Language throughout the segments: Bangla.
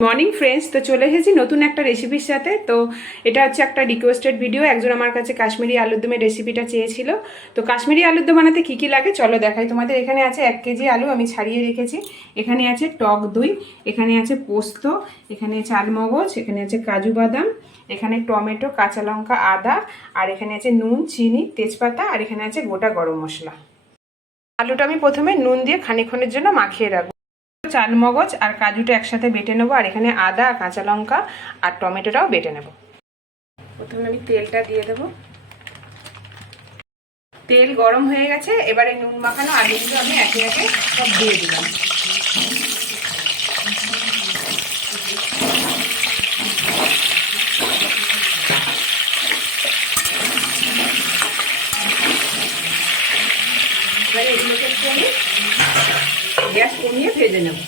মর্নিং ফ্রেন্ডস তো চলে এসেছি নতুন একটা রেসিপির সাথে। তো এটা হচ্ছে একটা রিকোয়েস্টেড ভিডিও একজন আমার কাছে কাশ্মীরি আলুর দমের রেসিপিটা চেয়েছিল। তো কাশ্মীরি আলুর দম বানাতে কী কী লাগে? চলো দেখাই। তোমাদের এখানে আছে এক কেজি আলু আমি ছাড়িয়ে রেখেছি। এখানে আছে টক দই, এখানে আছে পোস্ত, এখানে চালমগজ এখানে আছে কাজু বাদাম, এখানে টমেটো, কাঁচা লঙ্কা, আদা, আর এখানে আছে নুন, চিনি, তেজপাতা, আর এখানে আছে গোটা গরম মশলা। আলুটা আমি প্রথমে নুন দিয়ে খানিক্ষণের জন্য মাখিয়ে রাখব। চাল মগজ আর কাজুটা একসাথে বেটে নেব, আর এখানে আদা, কাঁচা লঙ্কা আর টমেটোটাও বেটে নেব। প্রথমে আমি তেলটা দিয়ে দেব। তেল গরম হয়ে গেছে, এবারে নুন মাখানো আর আলুগুলো আমি একে একে সব দিয়ে দিলাম। এগুলোকে একটু আমি গ্যাস কমিয়ে ভেজে নেব।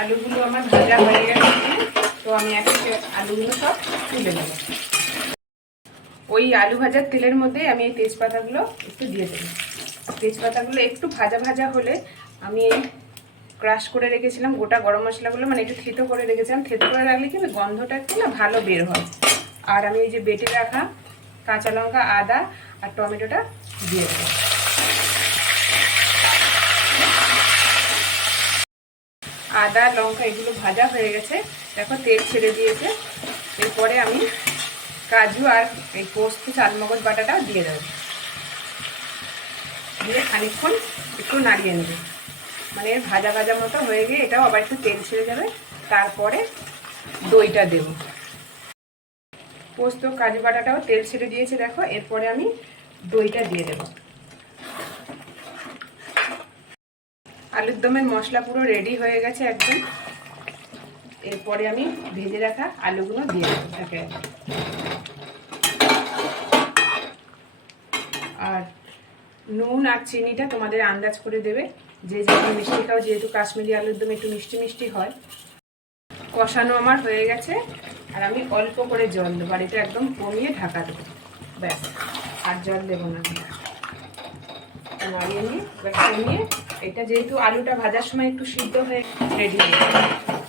আলুগুলো আমার ভাজা হয়ে গেছে। তো আমি এখন আলুগুলো সব তুলে নেব। ওই আলু ভাজার তেলের মধ্যে আমি এই তেজপাতাগুলো একটু দিয়ে দেবো। তেজপাতাগুলো একটু ভাজা ভাজা হলে আমি এই ক্রাশ করে রেখেছিলাম গোটা গরম মশলাগুলো মানে একটু থেতো করে রেখেছিলাম। থেতো করে রাখলে কিন্তু গন্ধটা একটু না ভালো বের হয়। আর আমি এই যে বেটে রাখা কাঁচা লঙ্কা, আদা আর টমেটোটা দিয়ে দেবো। আদা, লঙ্কা এগুলো ভাজা হয়ে গেছে। দেখো, তেল ছেড়ে দিয়েছে। এরপরে আমি কাজু আর এই পোস্ত চালমগজ বাটাটা দিয়ে দেবো। দিয়ে খানিক্ষণ একটু নাড়িয়ে নেবে। মানে ভাজা ভাজা মতো হয়ে গিয়ে এটাও আবার একটু তেল ছেড়ে যাবে। তারপরে দইটা দেব। পোস্ত, কাজু বাটাটাও তেল ছেড়ে দিয়েছে, দেখো। এরপরে আমি দইটা দিয়ে দেবো। আলুর দমের মশলা পুরো রেডি হয়ে গেছে একদম। এরপরে আমি ভেজে রাখা আলুগুলো দিয়ে একে আর নুন আর চিনিটা তোমাদের আন্দাজ করে দেবে। যে যেমন মিষ্টি খাও, যেহেতু কাশ্মীরি আলুর দম একটু মিষ্টি মিষ্টি হয়। কষানো আমার হয়ে গেছে। আর আমি অল্প করে জল দেবো, আর এটা একদম কমিয়ে ঢাকা দেবো। ব্যাস, আর জল দেবো না। নাড়িয়ে নিয়ে নিয়ে এটা যেহেতু আলুটা ভাজার সময় একটু সিদ্ধ হয়ে রেডি হয়ে